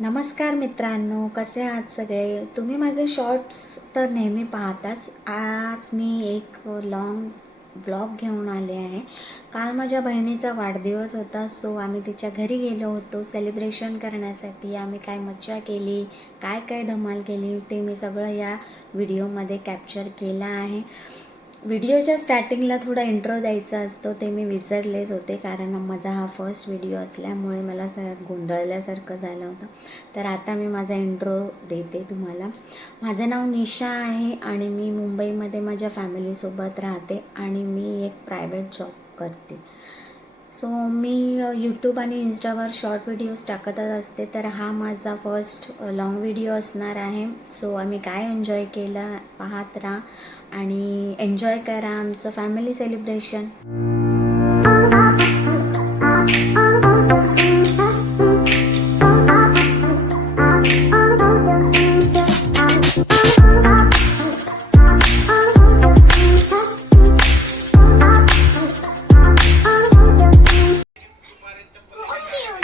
नमस्कार मित्रांनो कसे आहात सगळे? तुम्ही माझे शॉर्ट्स तर नेहमी पाहताच. आज मी एक लॉंग ब्लॉग घेऊन आले आहे. काल माझ्या बहिणीचा वाढदिवस होता सो आम्ही तिच्या घरी गेलो होतो. सेलिब्रेशन करण्यासाठी आम्ही काय मज्जा केली काय काय धमाल केली ते मी सगळं या व्हिडिओमध्ये कॅप्चर केलं आहे. व्हिडिओच्या स्टार्टिंगला थोडा इंट्रो द्यायचा असतो ते मी विसरलेच होते कारण माझा हा फर्स्ट व्हिडिओ असल्यामुळे मला स गोंधळल्यासारखं झालं होतं. तर आता मी माझा इंट्रो देते तुम्हाला. माझं नाव निशा आहे आणि मी मुंबईमध्ये माझ्या फॅमिलीसोबत राहते आणि मी एक प्रायव्हेट जॉब करते. सो मी यूट्यूब आणि इंस्टावर शॉर्ट व्हिडिओज टाकतच असते. तर हा माझा फर्स्ट लॉंग व्हिडिओ असणार आहे. सो आम्ही काय एन्जॉय केलं? पाहत राहा आणि एन्जॉय करा आमचं फॅमिली सेलिब्रेशन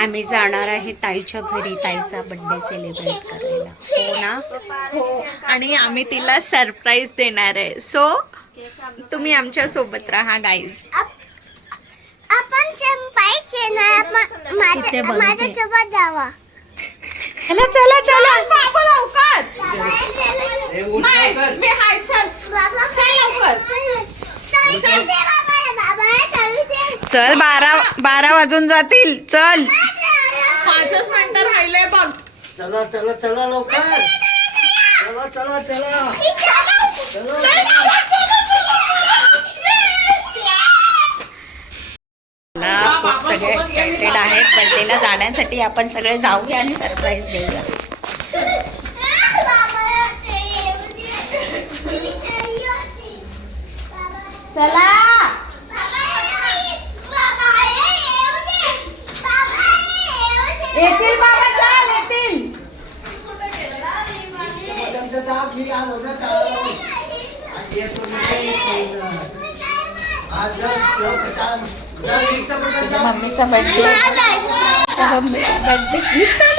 आम्ही जाणार आहे ताईच्या घरी ताईचा बड्डे सेलिब्रेट करायला. हो ना? हो. आणि आम्ही तिला सरप्राईज देणार आहे. सो तुम्ही आमच्यासोबत राहा गाईज आपण. माझ्यासोबत जावा. चला चला चला. बाबा लवकर. चल बारा बारा वाजून जातील. चल. पाचच मिनिटं राहिले बघ. चला चला चला लवकर. चला चला चला. मला खूप सगळे एक्साइटेड आहेत. बर्थडेला जाण्यासाठी आपण सगळे जाऊया आणि सरप्राईज देऊया चला येतील बाबा चाल येतील मी आलो ना. आज येतो. मम्मीचा बर्थडे बर्थडे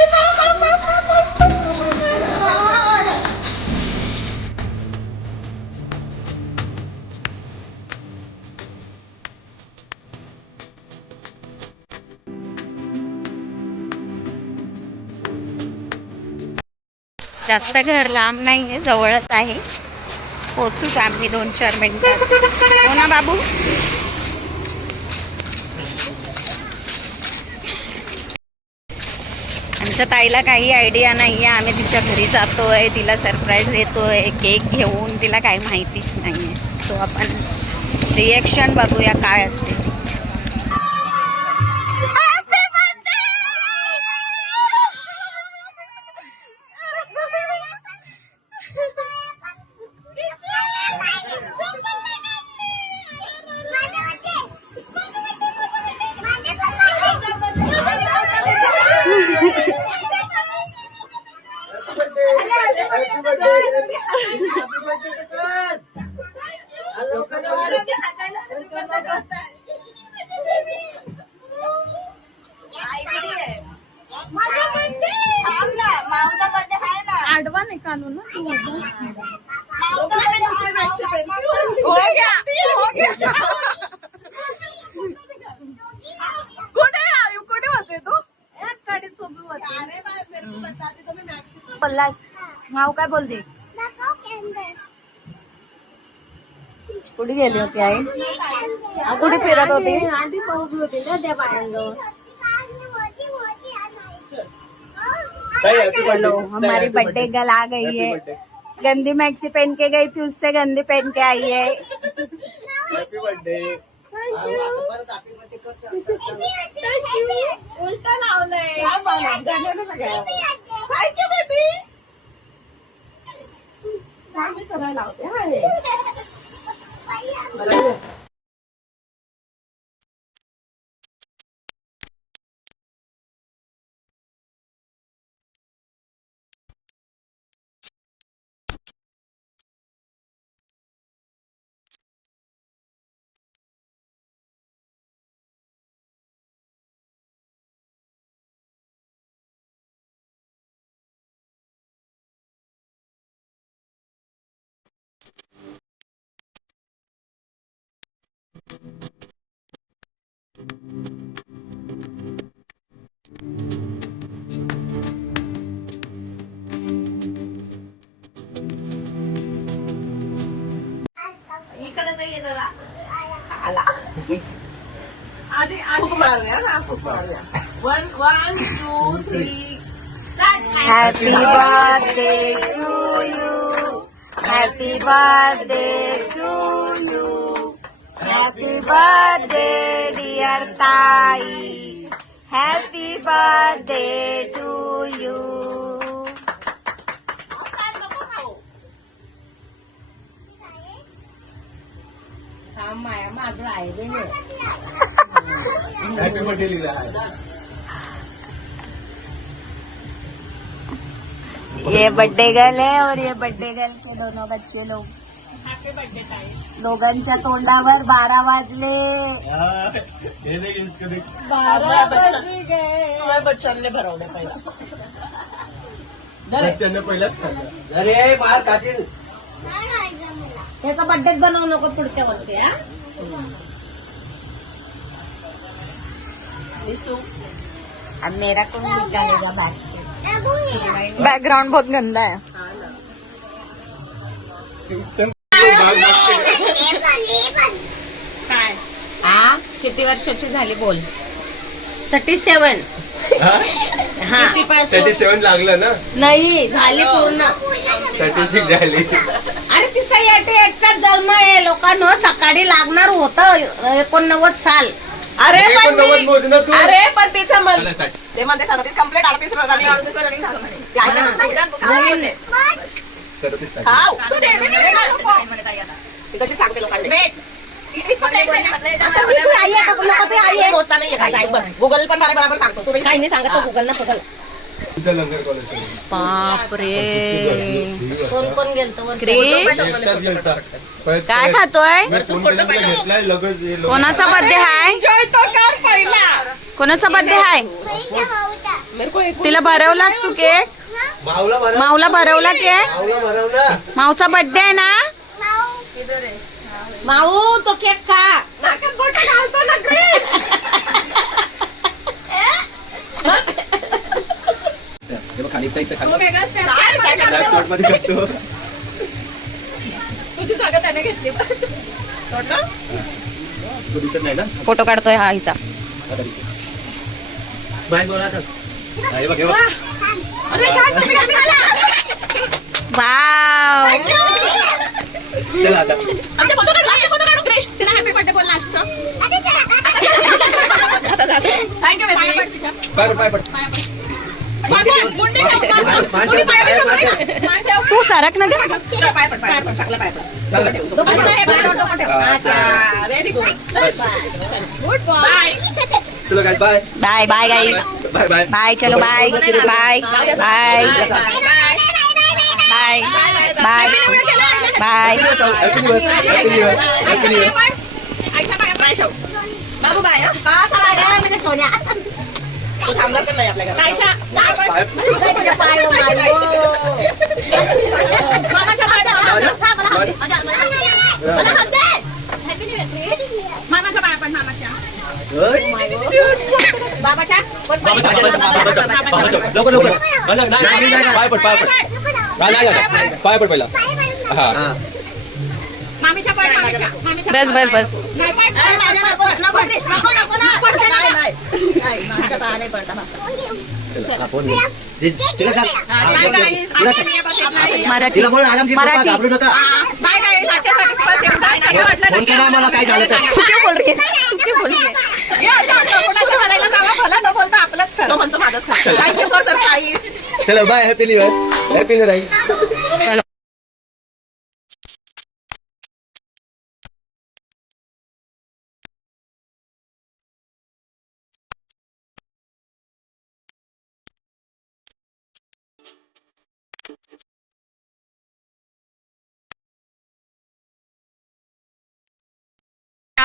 जास्त घर लांब नाही आहे जवळच आहे. पोचूच आम्ही दोन चार मिनिटात. हो ना बाबू? आमच्या ताईला काही आयडिया नाही आहे आम्ही तिच्या घरी जातो आहे तिला सरप्राईज देतो आहे केक घेऊन. तिला काही माहितीच नाही आहे सो आपण रिॲक्शन बघूया काय असते. आडवा निकालू ना तू. हो गया हो गया कुठे आयु? कुठे होते तू? बोललास माऊ काय बोलते? कुठे गेली होती आई? कुठे फिरत होती? आधी पाऊस होती ना त्या चलो हमारी बर्थडे गर्ल आ गई है। गंदी मैक्सी पहन के गई थी उससे गंदी पहन के आई है. उलट लावलंय. 哎呀。不行 ये जरा आला आधी आधी मारूया ना फुक मारूया one one two three happy birthday to you happy birthday to you happy birthday dear ताई happy birthday to you happy birthday लिहिला आहे ये बर्थडे गर्ल है और ये बर्थडे गर्ल के दोनों बच्चे लोग. दोघांच्या तोंडावर बारा वाजले. भरवलं पहिला. घरच्यांना पहिलाच खाल्लं. अरे मार खाशील. त्याचा बड्डेच बनवू नको पुढच्या वर्षी हा? निसू अब मेरा कौन निकालेगा बैग बैकग्राउंड बहुत गंदा है. काय? आ? किती वर्षाची झाली बोल. थर्टी सेवन हा. थर्टी सेवन लागलं ना? नाही झाली पूर्ण. थर्टी सिक्स झाली. अरे तिचा येटे एकचा जन्म आहे लोकांना सकाळी लागणार होतं एकोणनव्वद साल. अरे पण मी- तू. अरे पण तिचं मन. ते म्हणते सदतीस कंप्लीट अडतीस रनिंग अडतीस रनिंग झालं म्हणे. ते आईला नवीन. आहे. सदतीस टाक. खाऊ. तू दे, दे, दे, दे, नको. ती कशी सांगते लोकांना? आहे. बस. गुगल पण बरोबर सांगतो. तुम्ही काही नाही सांगत गुगल ना गुगल तिथं लंगर कॉलेज बाप रे कोण कोण गेलतो? क्रिश? काय खातोय? घेतलाय लगेच हे लोक- कोणाचा बर्थडे हाय? एन्जॉय तो कर पहिला. कोणाचा बर्थडे हाय? मेरे को एक तिला भरवलास तू केक मावला माऊला भरवला केक मावला भरव ना माऊचा बर्थडे आहे ना? किधर आहे माऊ तो केक खा नाकात बोटं घालतो ना क्रिश हे बघ, खाली इथं- इथं खाली. तो वेगळाच त्या- काय करतो. तुझी जागा त्याने घेतली तोडलं? तो दिसत नाही ना फोटो काढतोय हा हिचा आता दिसेल. Smile बोला आता. हा, हे बघ, हे बघ. अरे छान तुम्ही घातली मला. वाव चला आता आमचे फोटो काढ, आमचे फोटो काढू, क्रिश. तिला हॅपी बर्थडे बोल लास्टचं. Thank you, baby. पाय पड, पाय पड. मागून, मुंडी ठेव, मागून. मान मुंडी ठेव, पायावर पाय ठेव, पड. पाय ठेव. तू सरक ना. हा. Bye bye guys. बाय चलो bye bye bye bye bye bye bye. बाबू बाय हा चला म्हणजे सोन्या तू थांबणार पण नाही आपल्या घरात. Bye. तुझ्या पाय हो, पाय हो. मामाच्या पाया पड. मला हात दे. मामाच्या पाया पड, मामाच्या. बाबाच्या बाबाच्या, बाबाच्या, बाबाच्या, बाबाच्या. लवकर लवकर नाही, नाही, नाही, नाही, पाय पड पाय पड नाही, नाही, नाही. पाय पड पहिला हा मामीच्या पाय मामीच्या मामीच्या बस बस बस नाही पाय अरे, माझ्या नको, नको, नको, नको, नको, नको. नाही नाही पाया पडता. चला, तिला सांग. हा, बोल. मराठी तिला बोल आरामशीर मराठी. घाबरू नका. काय वाटलं फोन करा मला काय झालं तर किती बोल रही है? या, असं असतं. कोणाच्या म्हणायला जावं, भलं न बोलता आपलंच खरं. तो म्हणतो माझंच खरं. For surprise. चलो bye happy new year happy new year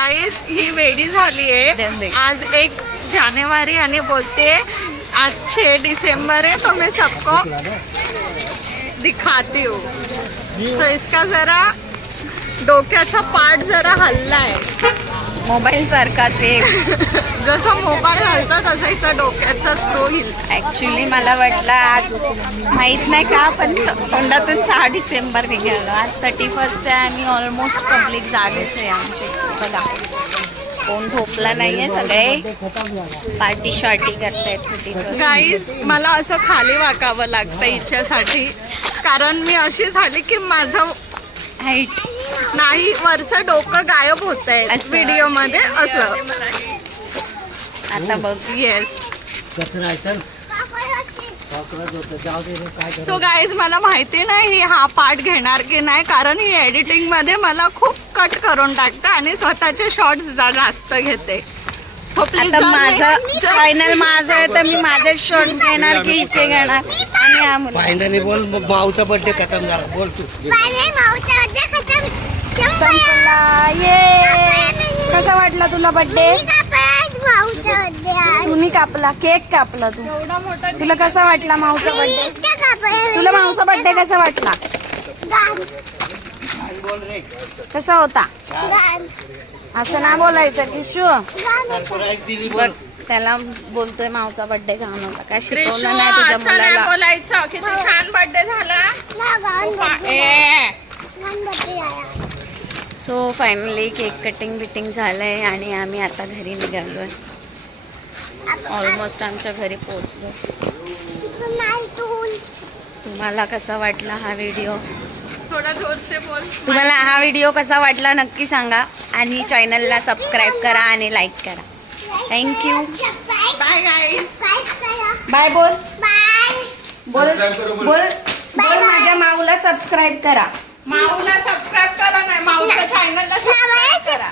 guys ही वेडी झाली आहे आज एक जानेवारी आणि बोलते आज छह दिसंबर है तो मैं सबको दिखाती हूँ. सो इसका जरा डोक्याचा पार्ट जरा हल्ला आहे मोबाईल सारखा सेम जसं मोबाईल हलतं तसं हिचं डोक्याचा स्क्रो हिल ऍक्च्युली मला वाटलं आज माहीत नाही का पण तोंडातून सहा डिसेंबर निघालो. आज थर्टी फर्स्ट आहे आणि ऑलमोस्ट पब्लिक जागेच आहे आमचे. बघा कोण झोपला नाहीये सगळे. पार्टी शार्टी करतायत गाईज मला असं खाली वाकावं लागतं हिच्यासाठी. कारण मी अशी झाली की माझं हाईट नाही वरचं डोकं गायब होत आहे. व्हिडिओमध्ये असं. आता बघ. येस सो गाईज मला माहिती नाही ही हा पार्ट घेणार की नाही कारण ही एडिटिंगमध्ये मला खूप कट करून टाकतं आणि स्वतःचे शॉर्ट्स जास्त घेते. सो प्लीज आता माझं फायनल माझं आहे तर मी माझे शॉर्ट घेणार की हिचे घेणार. आणि हा मुलगा. फायनली बोल मग भाऊचा बर्थडे खतम झाला बोल तू. संपला ये. कसा वाटला तुला बर्थडे तुम्ही कापला केक कापला तू. एवढा मोठा तुला कसा वाटला माऊचा बर्थडे तुला माऊचा बर्थडे कसा वाटला? कसा होता? असं ना बोलायचं की शू सरप्राईज दिली बघ त्याला बोलतोय माऊचा बर्थडे घाण होता. काय शिकवलं नाही तुझ्या मुलाला. बोलायचं. किती छान बर्थडे झाला. ए, सो फायनली केक कटिंग बिटिंग झालंय आणि आम्ही आता घरी निघालोय. ऑलमोस्ट आमच्या घरी पोहोचलो. तुम्हाला कसा वाटला हा व्हिडिओ थोडा जोर से बोल. तुम्हाला हा व्हिडिओ कसा वाटला नक्की सांगा आणि चॅनलला सबस्क्राईब करा आणि लाईक करा. थँक्यू बाय गाईज बाय बोल. बोल. बोल. बोल माझ्या माऊला सबस्क्राईब करा. माऊला सबस्क्राईब करा नाही माऊच्या चॅनलला सबस्क्राईब करा.